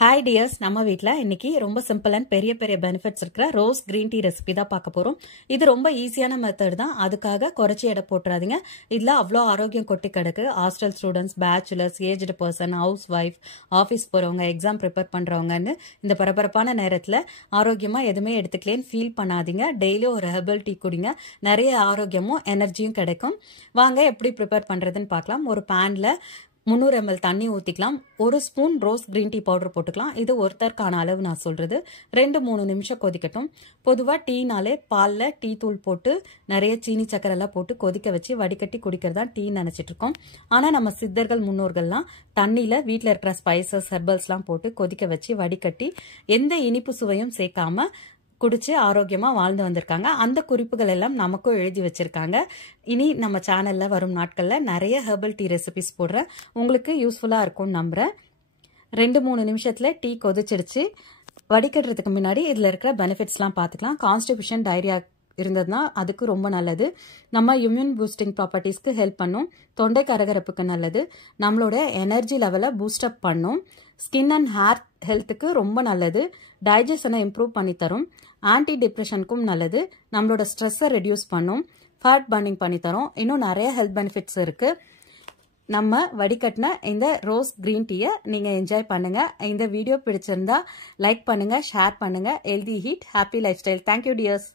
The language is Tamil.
ஹாய் டியர்ஸ், நம்ம வீட்டில் இன்னைக்கு ரொம்ப சிம்பிள் அண்ட் பெரிய பெரிய பெனிஃபிட்ஸ் இருக்கிற ரோஸ் கிரீன் டீ ரெசிபி தான் பார்க்க போகிறோம். இது ரொம்ப ஈஸியான மெத்தட் தான். அதுக்காக குறைச்சி எடை போட்டுறாதீங்க. இதில் அவ்வளோ ஆரோக்கியம் கொட்டி கிடக்கு. Hostel students, bachelors, aged person, house wife, office போகிறவங்க, எக்ஸாம் ப்ரிப்பேர் பண்ணுறவங்கன்னு இந்த பரபரப்பான நேரத்தில் ஆரோக்கியமாக எதுவுமே எடுத்துக்கலேன்னு ஃபீல் பண்ணாதீங்க. டெய்லியும் ஒரு ஹெர்பல் டீ குடிங்க. நிறைய ஆரோக்கியமும் எனர்ஜியும் கிடைக்கும். வாங்க எப்படி ப்ரிப்பேர் பண்ணுறதுன்னு பார்க்கலாம். ஒரு பேனில் 300 ml தண்ணி ஊற்றிக்கலாம். 1 spoon rose green tea powder போட்டுக்கலாம். இது ஒருத்தருக்கான அளவு நான் சொல்கிறது. 2-3 நிமிஷம் கொதிக்கட்டும். பொதுவாக டீனாலே பாலில் டீ தூள் போட்டு நிறைய சீனி சக்கரெல்லாம் போட்டு கொதிக்க வச்சு வடிகட்டி குடிக்கிறதா டீன்னு நினச்சிட்டு இருக்கோம். ஆனால் நம்ம சித்தர்கள் முன்னோர்கள்லாம் தண்ணியில் வீட்டில் இருக்கிற ஸ்பைசஸ், ஹெர்பல்ஸ்லாம் போட்டு கொதிக்க வச்சு வடிகட்டி எந்த இனிப்பு சுவையும் சேர்க்காம குடிச்சு ஆரோக்கியமாக வாழ்ந்து வந்திருக்காங்க. அந்த குறிப்புகள் எல்லாம் நமக்கும் எழுதி வச்சிருக்காங்க. இனி நம்ம சேனலில் வரும் நாட்களில் நிறைய ஹெர்பல் டீ ரெசிபிஸ் போடுறேன். உங்களுக்கு யூஸ்ஃபுல்லாக இருக்கும்னு நம்புகிறேன். 2-3 நிமிஷத்தில் டீ கொதிச்சிடுச்சு. வடிகட்டுறதுக்கு முன்னாடி இதில் இருக்கிற பெனிஃபிட்ஸ்லாம் பார்த்துக்கலாம். கான்ஸ்டிபேஷன், டயரியா இருந்ததுன்னா அதுக்கு ரொம்ப நல்லது. நம்ம இம்யூன் பூஸ்டிங் ப்ராப்பர்ட்டிஸ்க்கு ஹெல்ப் பண்ணும். தொண்டை கரகரப்புக்கு நல்லது. நம்மளோட எனர்ஜி லெவலை பூஸ்டப் பண்ணும். ஸ்கின் அண்ட் ஹேர் ஹெல்த்துக்கு ரொம்ப நல்லது. டைஜஷனை இம்ப்ரூவ் பண்ணி தரும். ஆன்டி டிப்ரெஷனுக்கும் நல்லது. நம்மளோட ஸ்ட்ரெஸ்ஸை ரெடியூஸ் பண்ணும். ஃபேட் பர்னிங் பண்ணி தரும். இன்னும் நிறைய ஹெல்த் பெனிஃபிட்ஸ் இருக்குது. நம்ம வடிகட்டின இந்த ரோஸ் கிரீன் டீயை நீங்கள் என்ஜாய் பண்ணுங்கள். இந்த வீடியோ பிடிச்சிருந்தா லைக் பண்ணுங்கள், ஷேர் பண்ணுங்கள். Healthy heat, happy life style. Thank you tears.